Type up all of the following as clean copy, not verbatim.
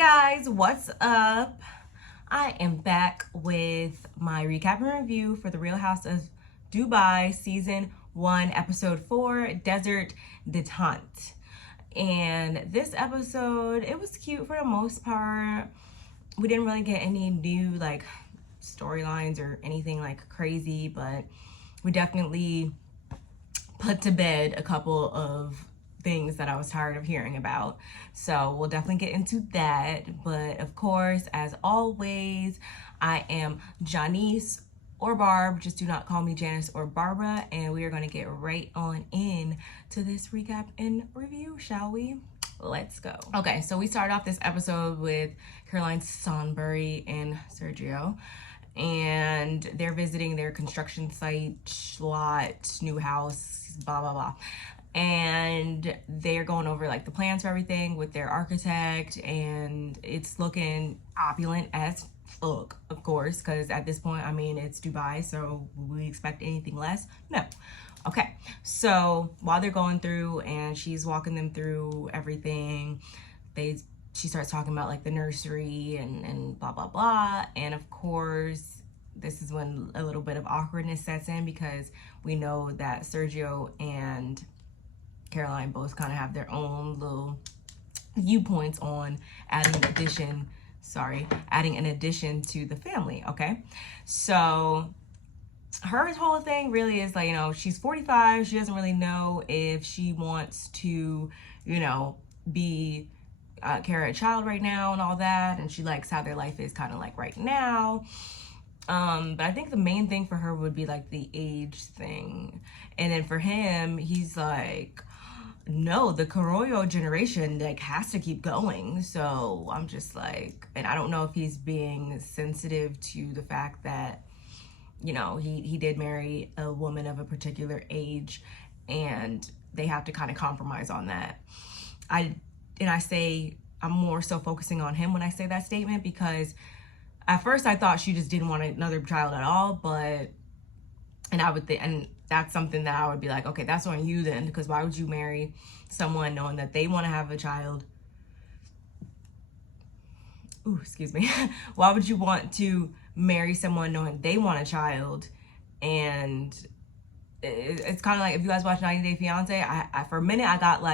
Guys, what's up? I am back with my recap and review for The Real House of Dubai Season 1 Episode 4 Desert Détente. And this episode, it was cute for the most part. We didn't really get any new storylines or anything crazy, but we definitely put to bed a couple of things that I was tired of hearing about. So we'll definitely get into that. But of course, as always, I am Janice or Barb. Just do not call me Janice or Barbara. And we are going to get right on in to this recap and review, shall we? Let's go. Okay, so we start off this episode with Caroline Sonbury and Sergio. And they're visiting their construction site, lot, new house, blah, blah, blah. And they're going over the plans for everything with their architect, and it's looking opulent as fuck, of course, because at this point, I mean, it's Dubai, so we expect anything less? No. Okay, so while they're going through and she's walking them through everything, she starts talking about the nursery and blah blah blah, and of course this is when a little bit of awkwardness sets in, because we know that Sergio and Caroline both kind of have their own little viewpoints on adding an addition to the family. Okay, so her whole thing really is she's 45. She doesn't really know if she wants to be carry a child right now and all that, and she likes how their life is kind of right now. But I think the main thing for her would be the age thing, and then for him, he's no, the Carollo generation has to keep going. So I'm just and I don't know if he's being sensitive to the fact that he did marry a woman of a particular age, and they have to kind of compromise on that. I say I'm more so focusing on him when I say that statement, because at first I thought she just didn't want another child at all, and that's something that I would be okay, that's on you then, because why would you marry someone knowing that they want to have a child? Ooh, excuse me. Why would you want to marry someone knowing they want a child? And it's kind of if you guys watch 90 Day Fiance, I for a minute I got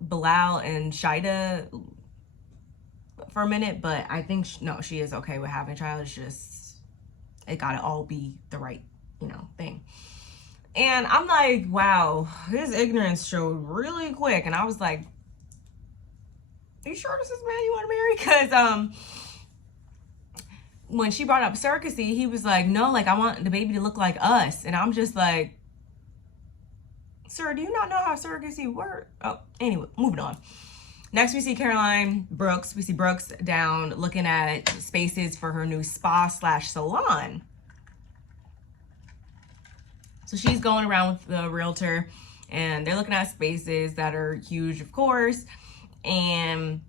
Bilal and Shida for a minute, but I think no, she is okay with having a child. It's just it gotta all be the right thing. And I'm wow, his ignorance showed really quick, and I was are you sure this is the man you want to marry? Because when she brought up surrogacy, he was no, I want the baby to look like us. And I'm just sir, do you not know how surrogacy works? Oh, anyway, moving on. Next, we see Brooks. We see Brooks down looking at spaces for her new spa/salon. So she's going around with the realtor, and they're looking at spaces that are huge, of course. And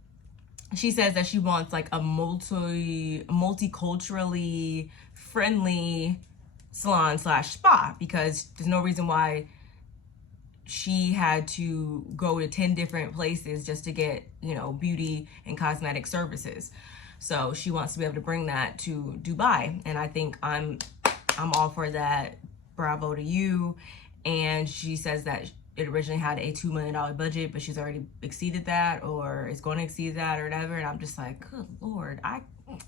she says that she wants a multiculturally friendly salon/spa, because there's no reason why she had to go to 10 different places just to get, beauty and cosmetic services. So she wants to be able to bring that to Dubai. And I think I'm all for that. Bravo to you. And she says that it originally had a $2 million budget, but she's already exceeded that, or is going to exceed that, or whatever. And I'm just good Lord,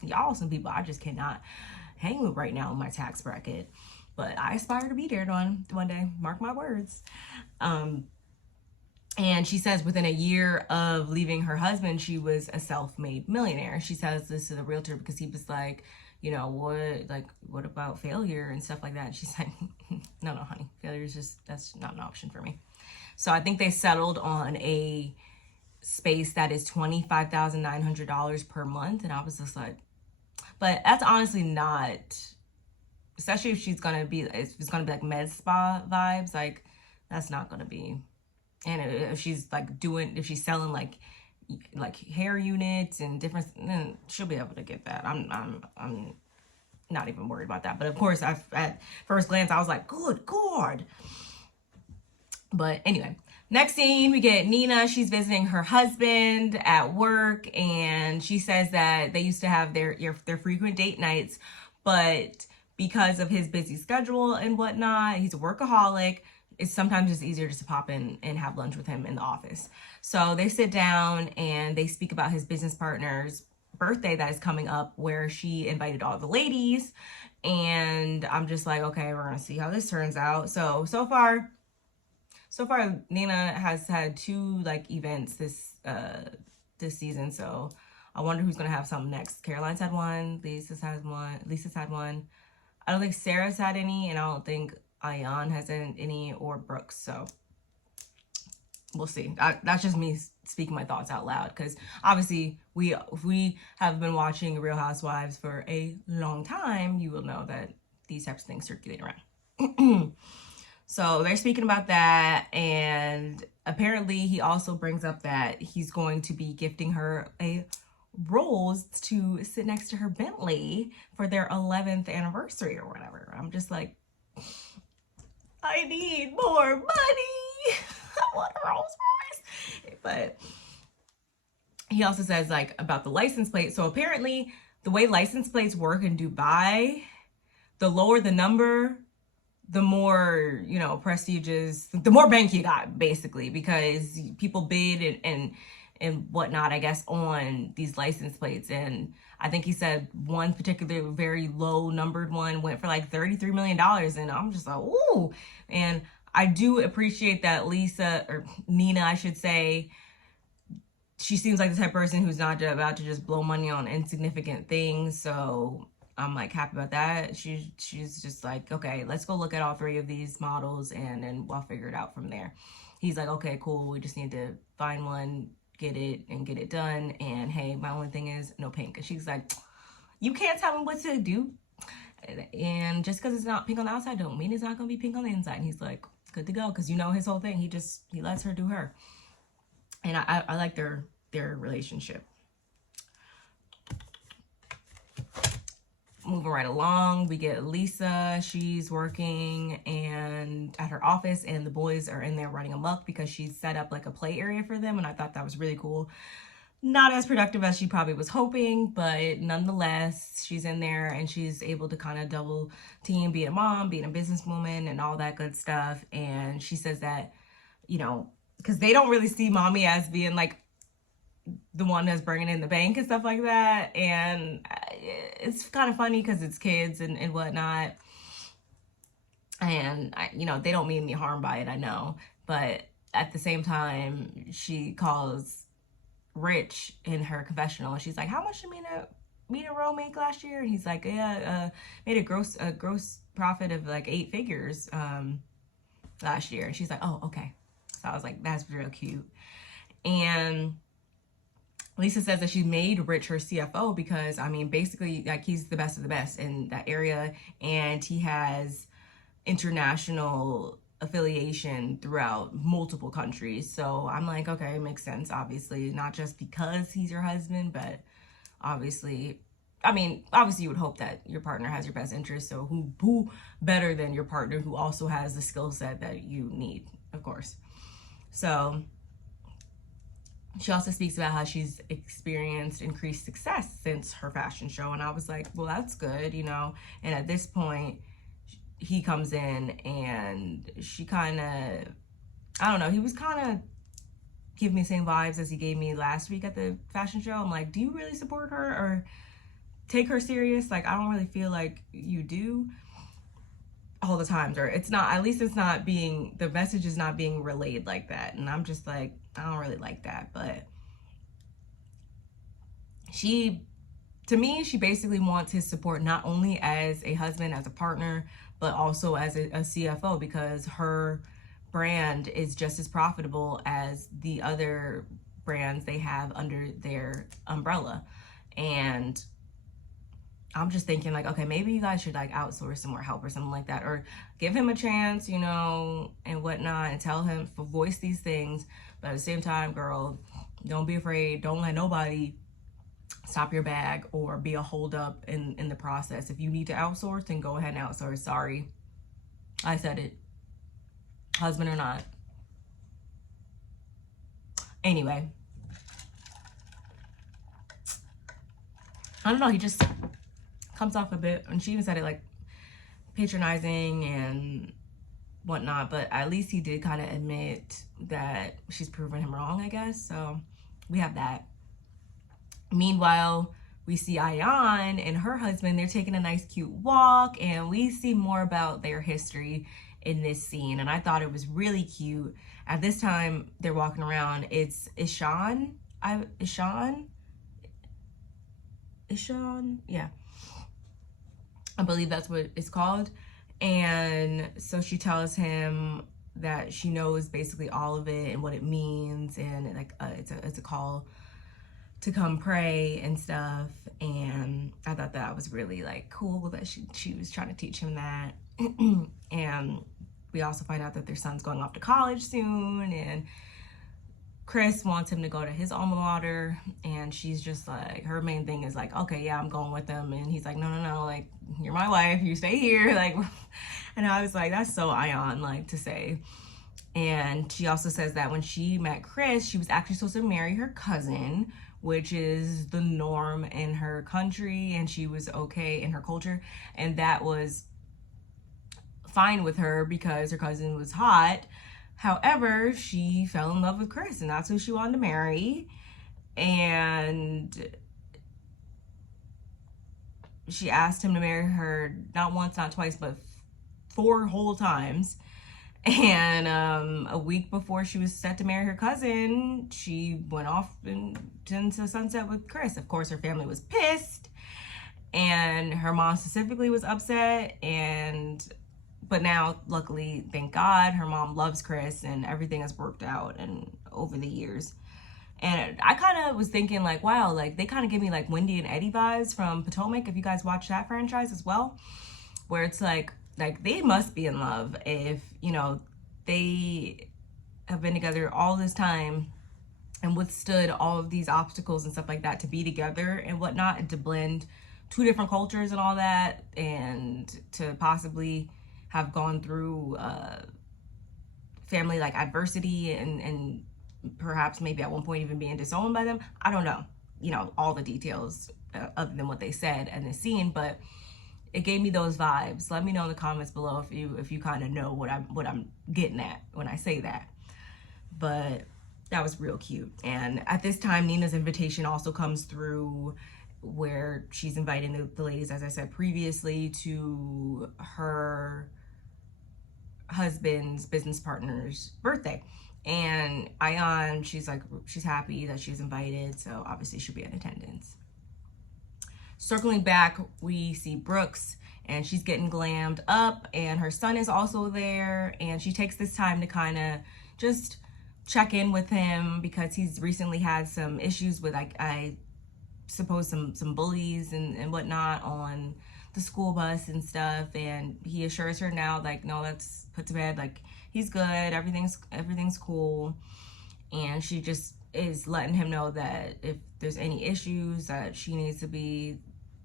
y'all some people I just cannot hang with right now in my tax bracket. But I aspire to be there one day. Mark my words. And she says within a year of leaving her husband, she was a self-made millionaire. She says this to the realtor because he was what about failure and stuff like that? And she's no, honey, failure is that's not an option for me. So I think they settled on a space that is $25,900 per month. And I was just but that's honestly not, especially if it's gonna be med spa vibes, that's not gonna be. And if she's if she's selling hair units and different, then she'll be able to get that. I'm not even worried about that. But of course, at first glance, I was good God. But anyway, Next scene, we get Nina. She's visiting her husband at work, and she says that they used to have their frequent date nights, but because of his busy schedule and whatnot, he's a workaholic. It's sometimes just easier just to pop in and have lunch with him in the office. So they sit down and they speak about his business partner's birthday that is coming up, where she invited all the ladies. And I'm just like, okay, we're gonna see how this turns out. So far, Nina has had 2 like events this season. So I wonder who's gonna have something next. Caroline's had one, Lisa's had one. I don't think Sarah's had any, and I don't think Ayan has any, or Brooks. So we'll see. That's just me speaking my thoughts out loud, because obviously we have been watching Real Housewives for a long time. You will know that these types of things circulate around. So they're speaking about that, and apparently he also brings up that he's going to be gifting her a Rolls to sit next to her Bentley for their 11th anniversary or whatever. I'm just like, I need more money. I want a Rolls Royce. But he also says like about the license plate. So apparently the way license plates work in Dubai, the lower the number, the more, you know, prestigious, the more bank you got, basically, because people bid and whatnot, I guess, on these license plates. And I think he said one particular very low numbered one went for like $33 million. And I'm just like, ooh. And I do appreciate that Lisa, or Nina, I should say, she seems like the type of person who's not about to just blow money on insignificant things. So I'm like happy about that. She's just like, okay, let's go look at all 3 of these models and then we'll figure it out from there. He's like, okay, cool. We just need to find one, get it done. And hey, my only thing is no pink. And she's like, you can't tell me what to do. And just because it's not pink on the outside don't mean it's not gonna be pink on the inside. And he's like, good to go, because you know his whole thing. He lets her do her. And I like their relationship. Moving right along, we get Lisa. She's working and at her office, and the boys are in there running amok because she's set up like a play area for them, and I thought that was really cool. Not as productive as she probably was hoping, but nonetheless, she's in there and she's able to kind of double team being a mom, being a businesswoman, and all that good stuff. And she says that, you know, because they don't really see mommy as being like the one that's bringing in the bank and stuff like that. And it's kind of funny because it's kids and whatnot. And, you know, they don't mean any harm by it, I know. But at the same time, she calls Rich in her confessional. And she's like, how much did Mina Rowe make last year? And he's like, yeah, made a gross profit of like 8 figures last year. And she's like, oh, okay. So I was like, that's real cute. And Lisa says that she made Rich her CFO because, I mean, basically, like, he's the best of the best in that area, and he has international affiliation throughout multiple countries. So I'm like, okay, it makes sense, obviously, not just because he's your husband, but obviously, I mean, obviously you would hope that your partner has your best interest. So who better than your partner who also has the skill set that you need, of course. So she also speaks about how she's experienced increased success since her fashion show. And I was like, well, that's good, you know. And at this point, he comes in and she kind of, I don't know, he was kind of giving me the same vibes as he gave me last week at the fashion show. I'm like, do you really support her or take her serious? Like, I don't really feel like you do all the times, or it's not, at least it's not being, the message is not being relayed like that. And I'm just like, I don't really like that. But to me, she basically wants his support not only as a husband, as a partner, but also as a CFO, because her brand is just as profitable as the other brands they have under their umbrella. And I'm just thinking like, okay, maybe you guys should like outsource some more help or something like that, or give him a chance, you know, and whatnot, and tell him to voice these things. But at the same time, girl, don't be afraid. Don't let nobody stop your bag or be a holdup in the process. If you need to outsource, then go ahead and outsource. Sorry, I said it, husband or not. Anyway, I don't know, he just comes off a bit, and she even said it like patronizing and whatnot, but at least he did kind of admit that she's proven him wrong, I guess. So we have that. Meanwhile, we see Ayan and her husband. They're taking a nice cute walk, and we see more about their history in this scene, and I thought it was really cute. At this time they're walking around, it's Ishan, yeah, I believe that's what it's called. And so she tells him that she knows basically all of it and what it means, and like it's a call to come pray and stuff. And I thought that was really like cool that she was trying to teach him that. And we also find out that their son's going off to college soon, and Chris wants him to go to his alma mater, and she's just like, her main thing is like, okay, yeah, I'm going with him. And he's like, no, like, you're my wife, you stay here, like. And I was like, that's so Ayan like to say. And she also says that when she met Chris, she was actually supposed to marry her cousin, which is the norm in her country, and she was okay in her culture, and that was fine with her because her cousin was hot. However, she fell in love with Chris, and that's who she wanted to marry. And she asked him to marry her not once, not twice, but 4 whole times. And a week before she was set to marry her cousin, she went off into the sunset with Chris. Of course, her family was pissed, and her mom specifically was upset. But now, luckily, thank God, her mom loves Chris, and everything has worked out and over the years. And I kind of was thinking like, wow, like they kind of give me like Wendy and Eddie vibes from Potomac, if you guys watch that franchise as well, where it's like they must be in love if, you know, they have been together all this time and withstood all of these obstacles and stuff like that to be together and whatnot, and to blend 2 different cultures and all that, and to possibly have gone through family like adversity and perhaps maybe at one point even being disowned by them. I don't know, you know, all the details other than what they said in the scene, but it gave me those vibes. Let me know in the comments below if you kind of know what I'm getting at when I say that. But that was real cute. And at this time, Nina's invitation also comes through, where she's inviting the ladies, as I said previously, to her husband's business partner's birthday. And Ayan, she's happy that she's invited, so obviously she'll be in attendance. Circling back, we see Brooks, and she's getting glammed up, and her son is also there, and she takes this time to kind of just check in with him because he's recently had some issues with, like, I suppose some bullies and whatnot on the school bus and stuff. And he assures her now, like, no, that's put to bed, like, he's good, everything's cool. And she just is letting him know that if there's any issues, that she needs to be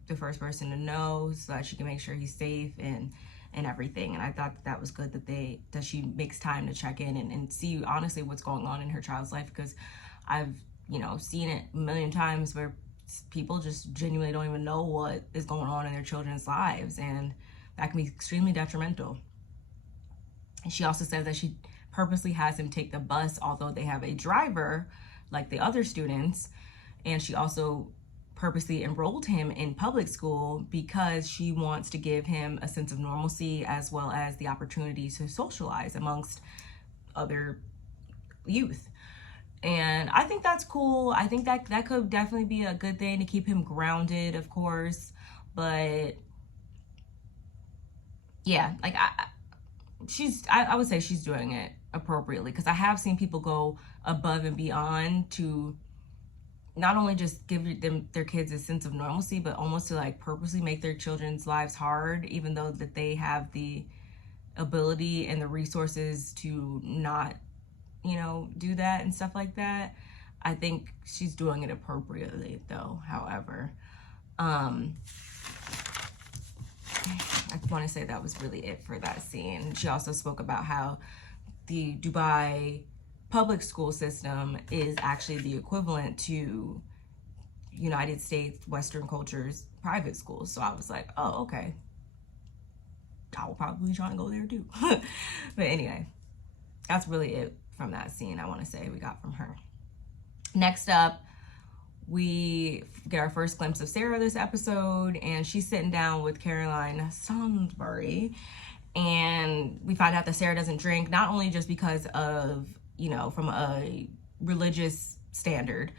the first person to know so that she can make sure he's safe and everything. And I thought that was good that she makes time to check in and see honestly what's going on in her child's life, because I've, you know, seen it a million times where people just genuinely don't even know what is going on in their children's lives, and that can be extremely detrimental. And she also says that she purposely has him take the bus, although they have a driver like the other students. And she also purposely enrolled him in public school because she wants to give him a sense of normalcy, as well as the opportunity to socialize amongst other youth. And I think that's cool. I think that could definitely be a good thing to keep him grounded, of course. But yeah, like I would say she's doing it appropriately, because I have seen people go above and beyond to not only just give their kids a sense of normalcy, but almost to like purposely make their children's lives hard, even though that they have the ability and the resources to not, you know, do that and stuff like that. I think she's doing it appropriately though. However, I want to say that was really it for that scene. She also spoke about how the Dubai public school system is actually the equivalent to United States Western culture's private schools. So I was like, oh, okay, I will probably try to go there too. But anyway, that's really it from that scene, I want to say, we got from her. Next up, we get our first glimpse of Sarah this episode, and she's sitting down with Caroline Salisbury, and we find out that Sarah doesn't drink, not only just because of, from a religious standard,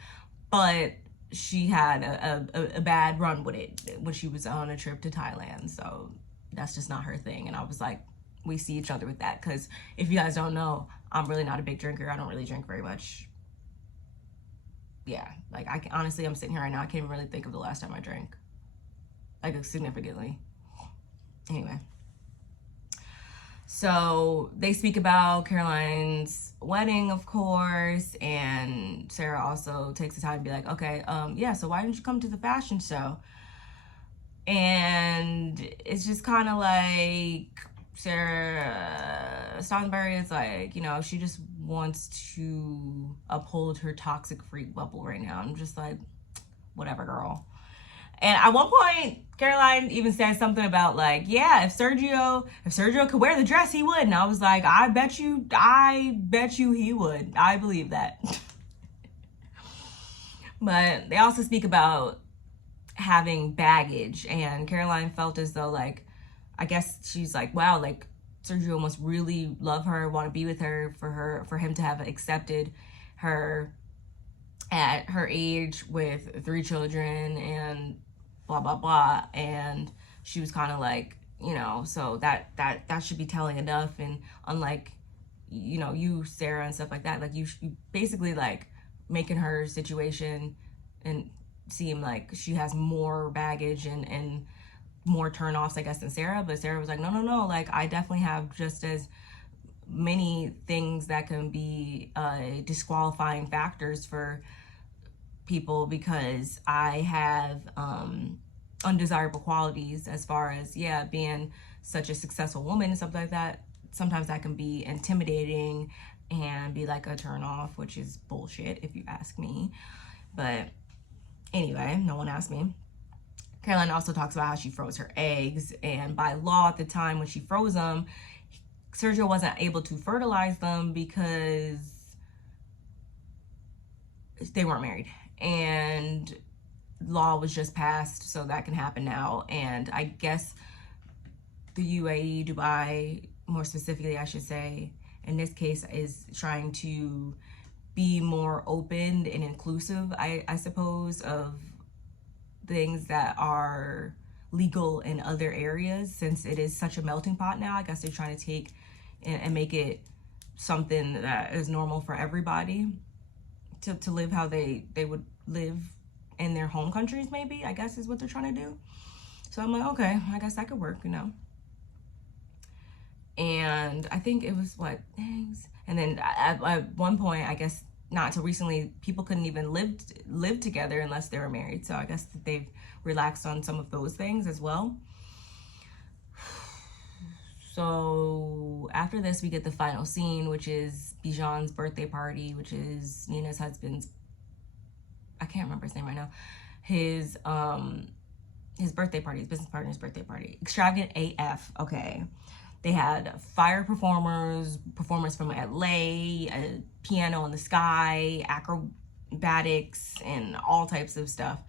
but she had a bad run with it when she was on a trip to Thailand. So that's just not her thing. And I was like, we see each other with that, because if you guys don't know, I'm really not a big drinker. I don't really drink very much. Yeah, like honestly, I'm sitting here right now, I can't even really think of the last time I drank, like significantly. Anyway, so they speak about Caroline's wedding, of course, and Sarah also takes the time to be like, okay, yeah, so why didn't you come to the fashion show? And it's just kind of like Sarah Salisbury is like, she just wants to uphold her toxic freak bubble right now. I'm just like, whatever, girl. And at one point, Caroline even said something about like, yeah, if Sergio could wear the dress, he would. And I was like, I bet you he would. I believe that. But they also speak about having baggage, and Caroline felt as though, like, I guess she's like, wow, like Sergio must really love her, want to be with her, for him to have accepted her at her age with 3 children and blah blah blah. And she was kind of like, so that should be telling enough. And unlike you, Sarah, and stuff like that, like you basically like making her situation and seem like she has more baggage and more turnoffs, I guess, than Sarah. But Sarah was like, no, like I definitely have just as many things that can be disqualifying factors for people, because I have undesirable qualities as far as, yeah, being such a successful woman and stuff like that. Sometimes that can be intimidating and be like a turn off, which is bullshit if you ask me. But anyway, no one asked me. Caroline also talks about how she froze her eggs, and by law at the time when she froze them, Sergio wasn't able to fertilize them because they weren't married, and law was just passed, so that can happen now. And I guess the UAE, Dubai, more specifically, I should say, in this case, is trying to be more open and inclusive, I suppose, of things that are legal in other areas, since it is such a melting pot now. I guess they're trying to take and make it something that is normal for everybody to live how they would live in their home countries, maybe, I guess is what they're trying to do. So I'm like, okay, I guess that could work, And I think it was thanks. And then at one point, I guess not until recently, people couldn't even live together unless they were married. So I guess that they've relaxed on some of those things as well. So after this, we get the final scene, which is Bijan's birthday party, which is Nina's husband's, I can't remember his name right now, his birthday party, his business partner's birthday party. Extravagant AF, okay. They had fire performers from LA, a piano in the sky, acrobatics, and all types of stuff.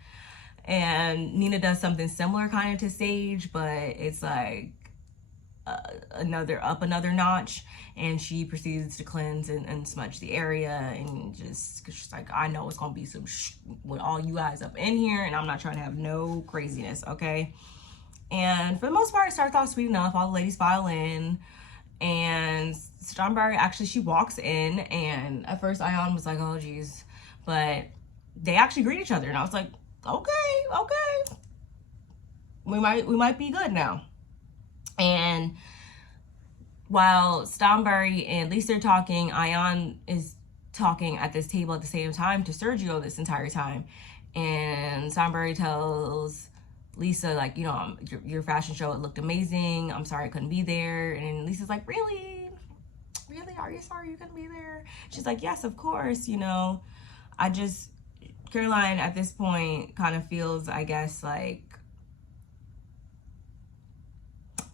And Nina does something similar kind of to Sage, but it's like another notch. And she proceeds to cleanse and smudge the area, and she's like, I know it's gonna be some with all you guys up in here, and I'm not trying to have no craziness, okay? And for the most part, it starts off sweet enough. All the ladies file in, and Salisbury, actually, she walks in, and at first Ion was like, oh geez, but they actually greet each other, and I was like, okay, we might be good now. And while Salisbury and Lisa are talking, Ion is talking at this table at the same time to Sergio this entire time, and Salisbury tells Lisa, like, your fashion show, it looked amazing. I'm sorry I couldn't be there. And Lisa's like, really? really, are you sorry you're gonna be there? She's like, yes, of course. Caroline at this point kind of feels, I guess, like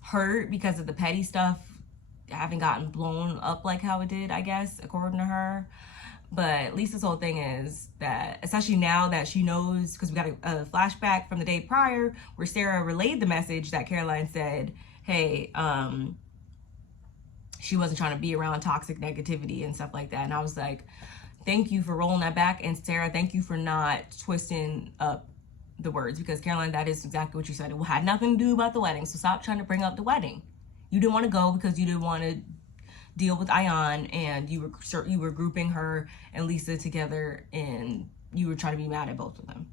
hurt because of the petty stuff having gotten blown up like how it did, I guess, according to her. But Lisa's whole thing is that, especially now that she knows, because we got a flashback from the day prior where Sarah relayed the message that Caroline said, hey, she wasn't trying to be around toxic negativity and stuff like that. And I was like, thank you for rolling that back. And Sarah, thank you for not twisting up the words, because Caroline, that is exactly what you said. It had nothing to do about the wedding. So stop trying to bring up the wedding. You didn't want to go because you didn't want to deal with Ayan, and you were grouping her and Lisa together, and you were trying to be mad at both of them.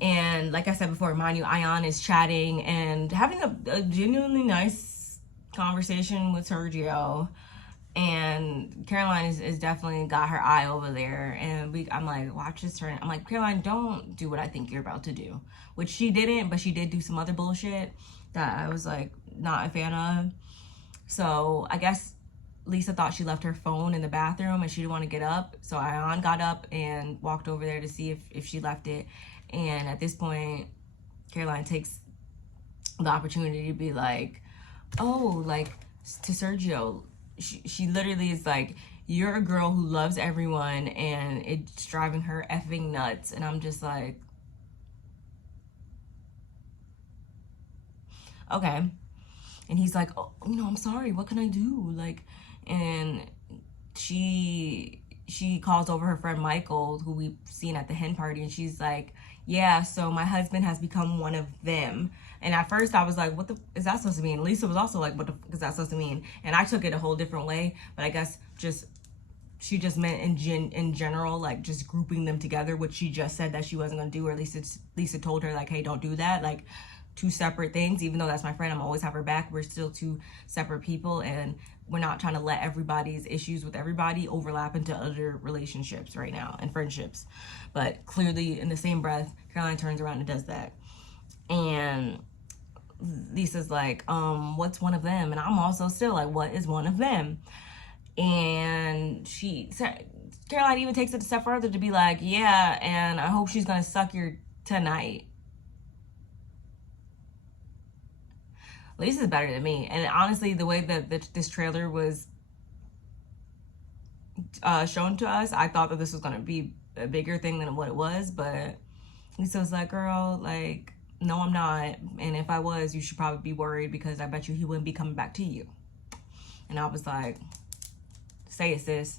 And like I said before, mind you, Ayan is chatting and having a genuinely nice conversation with Sergio, and Caroline is definitely got her eye over there. And I'm like, watch this turn. I'm like, Caroline, don't do what I think you're about to do, which she didn't, but she did do some other bullshit that I was like not a fan of. So I guess Lisa thought she left her phone in the bathroom and she didn't want to get up. So Ayan got up and walked over there to see if she left it. And at this point, Caroline takes the opportunity to be like, oh, like to Sergio, she literally is like, you're a girl who loves everyone and it's driving her effing nuts. And I'm just like, okay. And he's like, oh, I'm sorry, what can I do? Like, and she calls over her friend Michael, who we've seen at the hen party, and she's like, yeah, so my husband has become one of them. And at first I was like, what the is that supposed to mean? Lisa was also like, what the fuck is that supposed to mean? And I took it a whole different way, but I guess she just meant in general, like just grouping them together, which she just said that she wasn't gonna do, or at least Lisa told her like, hey, don't do that. Like, two separate things. Even though that's my friend, I'm always have her back. We're still two separate people, and we're not trying to let everybody's issues with everybody overlap into other relationships right now and friendships. But clearly, in the same breath, Caroline turns around and does that. And Lisa's like, what's one of them? And I'm also still like, what is one of them? And Caroline even takes it a step further to be like, yeah, and I hope she's gonna suck your tonight. Lisa's better than me. And honestly, the way that this trailer was shown to us, I thought that this was going to be a bigger thing than what it was. But Lisa was like, girl, like, no, I'm not. And if I was, you should probably be worried, because I bet you he wouldn't be coming back to you. And I was like, say it, sis.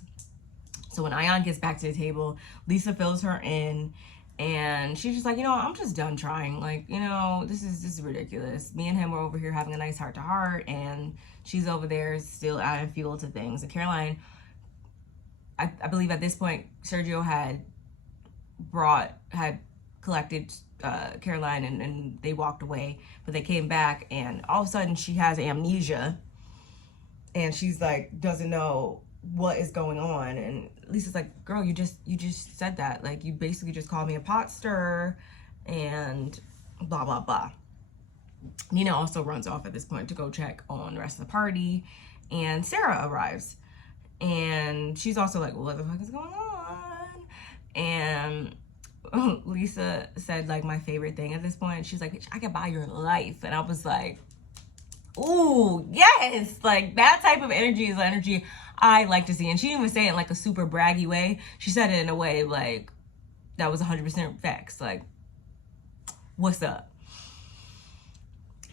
So when Ayan gets back to the table, Lisa fills her in. And she's just like, I'm just done trying. Like, this is ridiculous. Me and him were over here having a nice heart-to-heart, and she's over there still adding fuel to things. And Caroline, I believe at this point, Sergio had collected Caroline, and they walked away. But they came back, and all of a sudden she has amnesia. And she's like, doesn't know what is going on. And Lisa's like, girl, you just said that. Like, you basically just called me a pot stirrer and blah blah blah. Nina also runs off at this point to go check on the rest of the party, and Sarah arrives, and she's also like, what the fuck is going on? And Lisa said like my favorite thing at this point. She's like, I could buy your life. And I was like, ooh, yes, like that type of energy is energy I like to see. And she didn't even say it in like a super braggy way. She said it in a way like that was 100% facts. Like, what's up?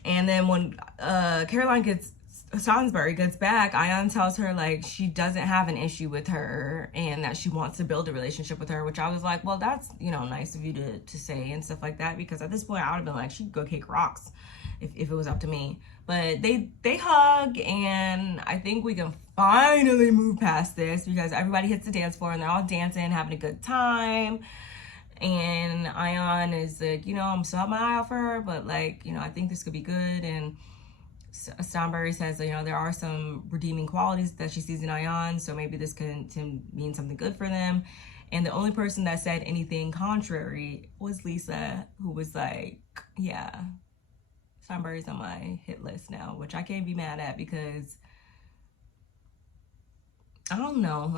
And then when Caroline Salisbury gets back, Ayan tells her like she doesn't have an issue with her and that she wants to build a relationship with her, which I was like, well, that's, nice of you to say and stuff like that, because at this point I would have been like, she'd go kick rocks if it was up to me. But they hug, and I think we can finally move past this, because everybody hits the dance floor and they're all dancing, having a good time. And Ayan is like, I'm still have my eye out for her, but like, I think this could be good. And Salisbury says that, there are some redeeming qualities that she sees in Ayan, so maybe this can mean something good for them. And the only person that said anything contrary was Lisa, who was like, yeah, Salisbury's on my hit list now, which I can't be mad at, because I don't know.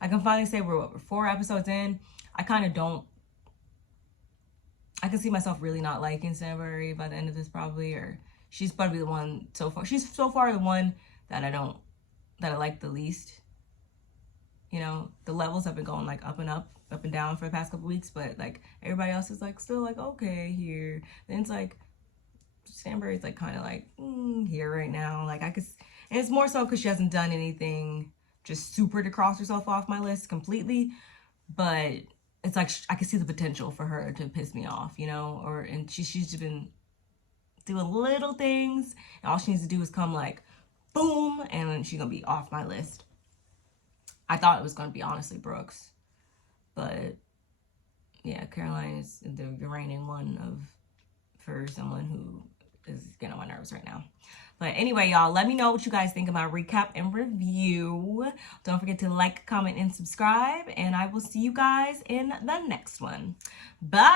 I can finally say we're 4 episodes in. I kind of don't, I can see myself really not liking Stanbury by the end of this probably, or she's probably the one so far. She's so far the one that I like the least. You know, the levels have been going like up and up and down for the past couple weeks, but like everybody else is like still like okay here. Then it's like Stanbury's like kind of like here right now. Like and it's more so because she hasn't done anything just super to cross herself off my list completely, but it's like I can see the potential for her to piss me off, you know, and she's just been doing little things, and all she needs to do is come like boom, and then she's gonna be off my list. I thought it was gonna be honestly Brooks, but yeah, Caroline is the reigning one for someone who is getting on my nerves right now. But anyway, y'all, let me know what you guys think about recap and review. Don't forget to like, comment, and subscribe. And I will see you guys in the next one. Bye!